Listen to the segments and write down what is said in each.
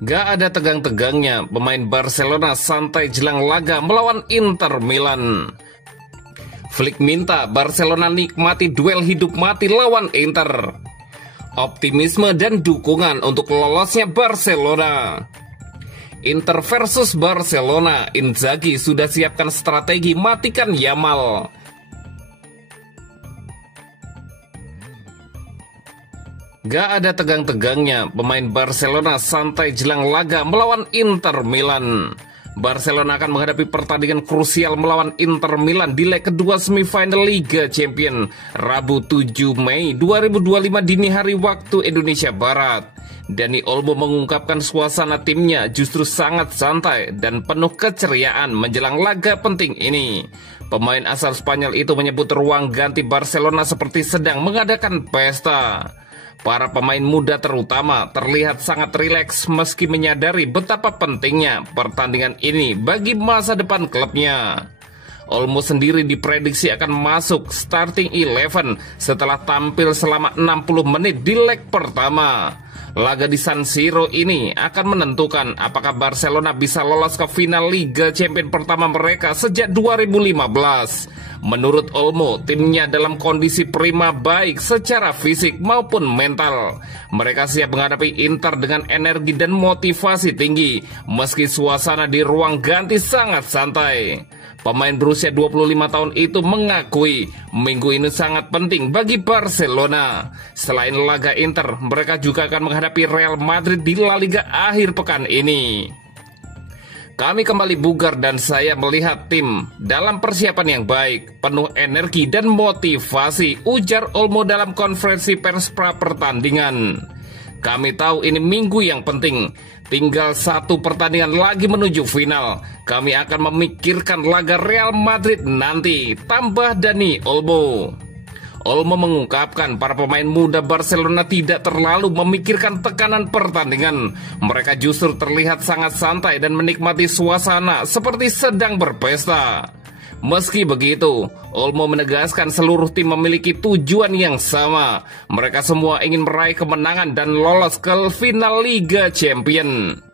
Gak ada tegang-tegangnya, pemain Barcelona santai jelang laga melawan Inter Milan. Flick minta Barcelona nikmati duel hidup mati lawan Inter. Optimisme dan dukungan untuk lolosnya Barcelona. Inter versus Barcelona, Inzaghi sudah siapkan strategi matikan Yamal. Gak ada tegang-tegangnya, pemain Barcelona santai jelang laga melawan Inter Milan. Barcelona akan menghadapi pertandingan krusial melawan Inter Milan di leg kedua semifinal Liga Champions Rabu 7 Mei 2025 dini hari waktu Indonesia Barat. Dani Olmo mengungkapkan suasana timnya justru sangat santai dan penuh keceriaan menjelang laga penting ini. Pemain asal Spanyol itu menyebut ruang ganti Barcelona seperti sedang mengadakan pesta. Para pemain muda terutama terlihat sangat rileks meski menyadari betapa pentingnya pertandingan ini bagi masa depan klubnya. Olmo sendiri diprediksi akan masuk starting 11 setelah tampil selama 60 menit di leg pertama. Laga di San Siro ini akan menentukan apakah Barcelona bisa lolos ke final Liga Champions pertama mereka sejak 2015. Menurut Olmo, timnya dalam kondisi prima baik secara fisik maupun mental. Mereka siap menghadapi Inter dengan energi dan motivasi tinggi, meski suasana di ruang ganti sangat santai. Pemain berusia 25 tahun itu mengakui minggu ini sangat penting bagi Barcelona. Selain laga Inter, mereka juga akan menghadapi Real Madrid di La Liga akhir pekan ini. Kami kembali bugar dan saya melihat tim dalam persiapan yang baik, penuh energi dan motivasi, ujar Olmo dalam konferensi pers pra pertandingan. Kami tahu ini minggu yang penting, tinggal satu pertandingan lagi menuju final. Kami akan memikirkan laga Real Madrid nanti, tambah Dani Olmo. Olmo mengungkapkan para pemain muda Barcelona tidak terlalu memikirkan tekanan pertandingan. Mereka justru terlihat sangat santai dan menikmati suasana seperti sedang berpesta. Meski begitu, Olmo menegaskan seluruh tim memiliki tujuan yang sama. Mereka semua ingin meraih kemenangan dan lolos ke final Liga Champions.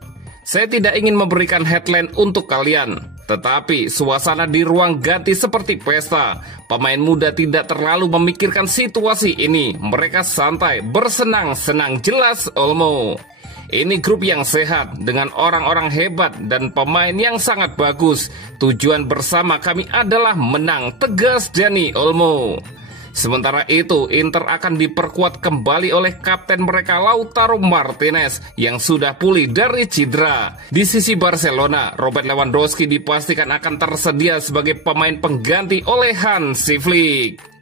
Saya tidak ingin memberikan headline untuk kalian, tetapi suasana di ruang ganti seperti pesta. Pemain muda tidak terlalu memikirkan situasi ini. Mereka santai, bersenang-senang, jelas Olmo. Ini grup yang sehat dengan orang-orang hebat dan pemain yang sangat bagus. Tujuan bersama kami adalah menang, tegas Dani Olmo. Sementara itu, Inter akan diperkuat kembali oleh kapten mereka Lautaro Martinez yang sudah pulih dari cedera. Di sisi Barcelona, Robert Lewandowski dipastikan akan tersedia sebagai pemain pengganti oleh Hansi Flick.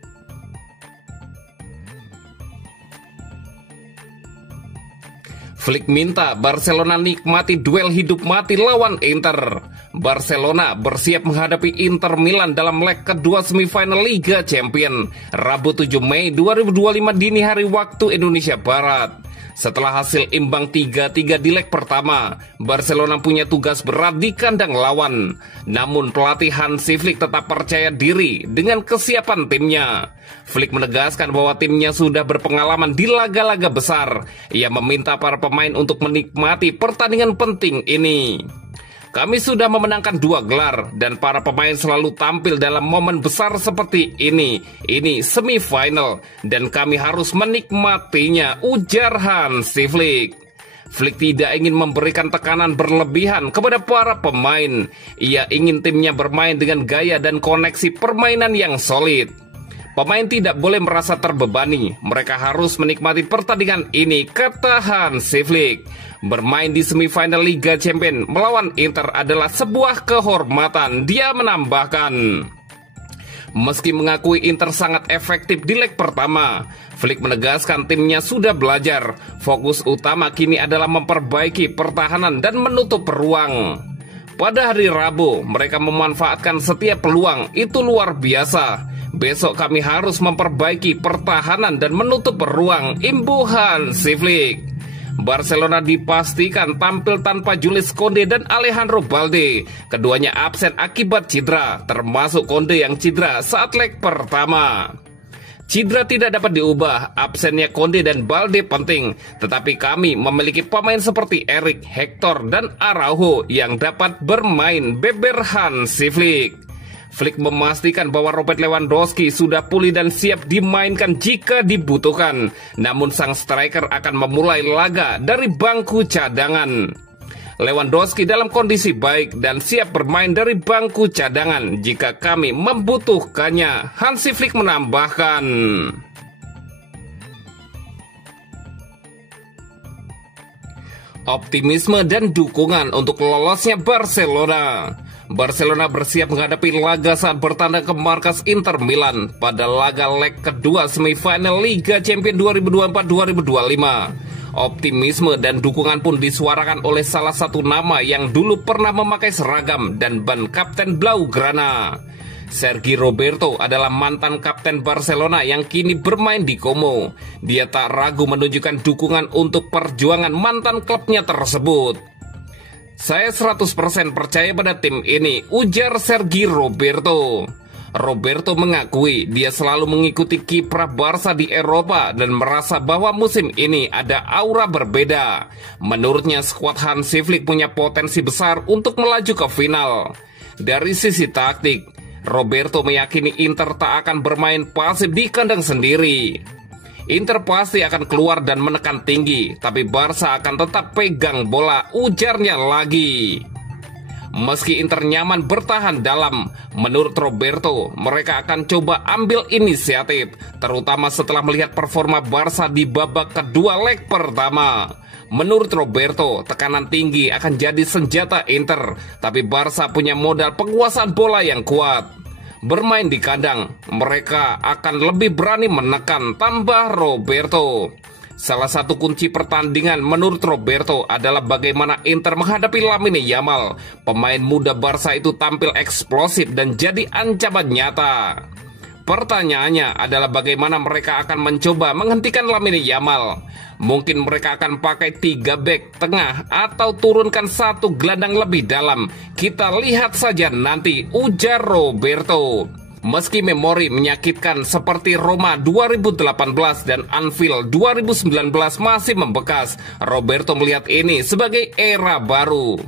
Flick minta Barcelona nikmati duel hidup mati lawan Inter. Barcelona bersiap menghadapi Inter Milan dalam leg kedua semifinal Liga Champions Rabu 7 Mei 2025 dini hari waktu Indonesia Barat. Setelah hasil imbang 3-3 di leg pertama, Barcelona punya tugas berat di kandang lawan. Namun pelatih Hansi Flick tetap percaya diri dengan kesiapan timnya. Flick menegaskan bahwa timnya sudah berpengalaman di laga-laga besar. Ia meminta para pemain untuk menikmati pertandingan penting ini. Kami sudah memenangkan 2 gelar dan para pemain selalu tampil dalam momen besar seperti ini. Ini semifinal dan kami harus menikmatinya, ujar Hansi Flick. Flick tidak ingin memberikan tekanan berlebihan kepada para pemain. Ia ingin timnya bermain dengan gaya dan koneksi permainan yang solid. Pemain tidak boleh merasa terbebani. Mereka harus menikmati pertandingan ini, kata Hansi Flick. Bermain di semifinal Liga Champions melawan Inter adalah sebuah kehormatan, dia menambahkan. Meski mengakui Inter sangat efektif di leg pertama, Flick menegaskan timnya sudah belajar. Fokus utama kini adalah memperbaiki pertahanan dan menutup peluang. Pada hari Rabu, mereka memanfaatkan setiap peluang, itu luar biasa. Besok kami harus memperbaiki pertahanan dan menutup peluang, imbuhan Hansi Flick. Barcelona dipastikan tampil tanpa Jules Koundé dan Alejandro Balde. Keduanya absen akibat cedera, termasuk Koundé yang cedera saat leg pertama. Cedera tidak dapat diubah, absennya Konde dan Balde penting, tetapi kami memiliki pemain seperti Erik, Hector, dan Araujo yang dapat bermain, beber Hansi Flick. Flick memastikan bahwa Robert Lewandowski sudah pulih dan siap dimainkan jika dibutuhkan, namun sang striker akan memulai laga dari bangku cadangan. Lewandowski dalam kondisi baik dan siap bermain dari bangku cadangan jika kami membutuhkannya, Hansi Flick menambahkan. Optimisme dan dukungan untuk lolosnya Barcelona. Barcelona bersiap menghadapi laga saat bertandang ke markas Inter Milan pada laga leg kedua semifinal Liga Champions 2024-2025. Optimisme dan dukungan pun disuarakan oleh salah satu nama yang dulu pernah memakai seragam dan ban kapten Blaugrana. Sergi Roberto adalah mantan kapten Barcelona yang kini bermain di Como. Dia tak ragu menunjukkan dukungan untuk perjuangan mantan klubnya tersebut. Saya 100% percaya pada tim ini, ujar Sergi Roberto. Roberto mengakui dia selalu mengikuti kiprah Barca di Eropa dan merasa bahwa musim ini ada aura berbeda. Menurutnya skuad Hansi Flick punya potensi besar untuk melaju ke final. Dari sisi taktik, Roberto meyakini Inter tak akan bermain pasif di kandang sendiri. Inter pasti akan keluar dan menekan tinggi, tapi Barca akan tetap pegang bola, ujarnya lagi. Meski Inter nyaman bertahan dalam, menurut Roberto, mereka akan coba ambil inisiatif, terutama setelah melihat performa Barca di babak kedua leg pertama. Menurut Roberto, tekanan tinggi akan jadi senjata Inter, tapi Barca punya modal penguasaan bola yang kuat. Bermain di kandang, mereka akan lebih berani menekan, tambah Roberto. Salah satu kunci pertandingan menurut Roberto adalah bagaimana Inter menghadapi Lamine Yamal. Pemain muda Barca itu tampil eksplosif dan jadi ancaman nyata. Pertanyaannya adalah bagaimana mereka akan mencoba menghentikan Lamine Yamal. Mungkin mereka akan pakai 3 bek tengah atau turunkan 1 gelandang lebih dalam. Kita lihat saja nanti, ujar Roberto. Meski memori menyakitkan seperti Roma 2018 dan Anfield 2019 masih membekas, Roberto melihat ini sebagai era baru.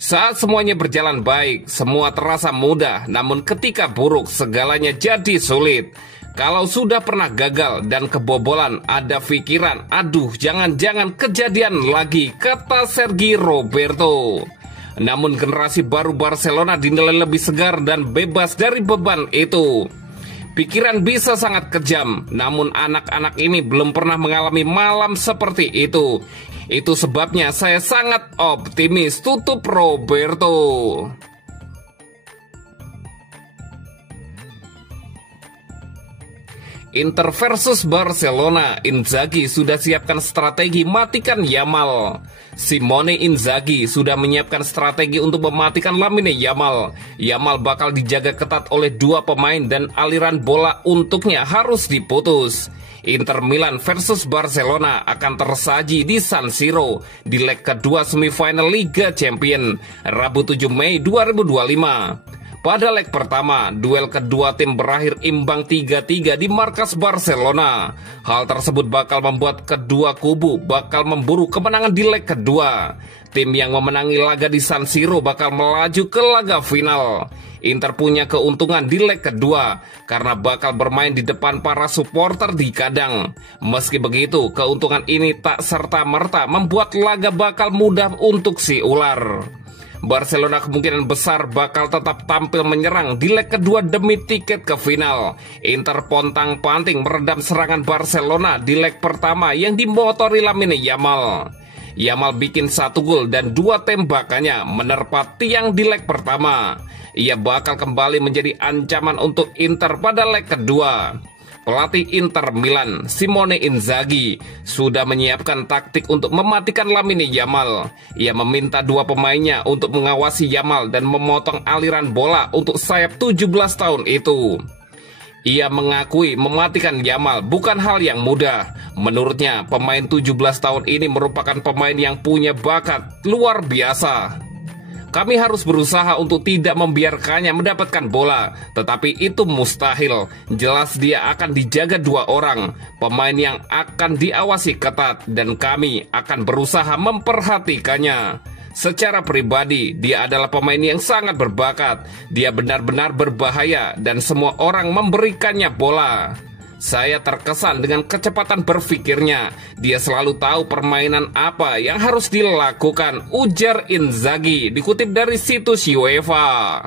Saat semuanya berjalan baik, semua terasa mudah, namun ketika buruk, segalanya jadi sulit. Kalau sudah pernah gagal dan kebobolan, ada pikiran, aduh jangan-jangan kejadian lagi, kata Sergi Roberto. Namun generasi baru Barcelona dinilai lebih segar dan bebas dari beban itu. Pikiran bisa sangat kejam, namun anak-anak ini belum pernah mengalami malam seperti itu. Itu sebabnya saya sangat optimis, tutup Roberto. Inter versus Barcelona, Inzaghi sudah siapkan strategi matikan Yamal. Simone Inzaghi sudah menyiapkan strategi untuk mematikan Lamine Yamal. Yamal bakal dijaga ketat oleh 2 pemain dan aliran bola untuknya harus diputus. Inter Milan versus Barcelona akan tersaji di San Siro di leg kedua semifinal Liga Champions, Rabu 7 Mei 2025. Pada leg pertama, duel kedua tim berakhir imbang 3-3 di markas Barcelona. Hal tersebut bakal membuat kedua kubu bakal memburu kemenangan di leg kedua. Tim yang memenangi laga di San Siro bakal melaju ke laga final. Inter punya keuntungan di leg kedua karena bakal bermain di depan para supporter di kandang. Meski begitu, keuntungan ini tak serta-merta membuat laga bakal mudah untuk si ular. Barcelona kemungkinan besar bakal tetap tampil menyerang di leg kedua demi tiket ke final. Inter pontang-panting meredam serangan Barcelona di leg pertama yang dimotori Lamine Yamal. Yamal bikin 1 gol dan 2 tembakannya menerpa tiang di leg pertama. Ia bakal kembali menjadi ancaman untuk Inter pada leg kedua. Pelatih Inter Milan, Simone Inzaghi, sudah menyiapkan taktik untuk mematikan Lamine Yamal. Ia meminta 2 pemainnya untuk mengawasi Yamal dan memotong aliran bola untuk sayap 17 tahun itu. Ia mengakui mematikan Yamal bukan hal yang mudah. Menurutnya, pemain 17 tahun ini merupakan pemain yang punya bakat luar biasa. Kami harus berusaha untuk tidak membiarkannya mendapatkan bola, tetapi itu mustahil. Jelas dia akan dijaga 2 orang, pemain yang akan diawasi ketat, dan kami akan berusaha memperhatikannya. Secara pribadi, dia adalah pemain yang sangat berbakat. Dia benar-benar berbahaya dan semua orang memberikannya bola. Saya terkesan dengan kecepatan berpikirnya. Dia selalu tahu permainan apa yang harus dilakukan, ujar Inzaghi, dikutip dari situs UEFA.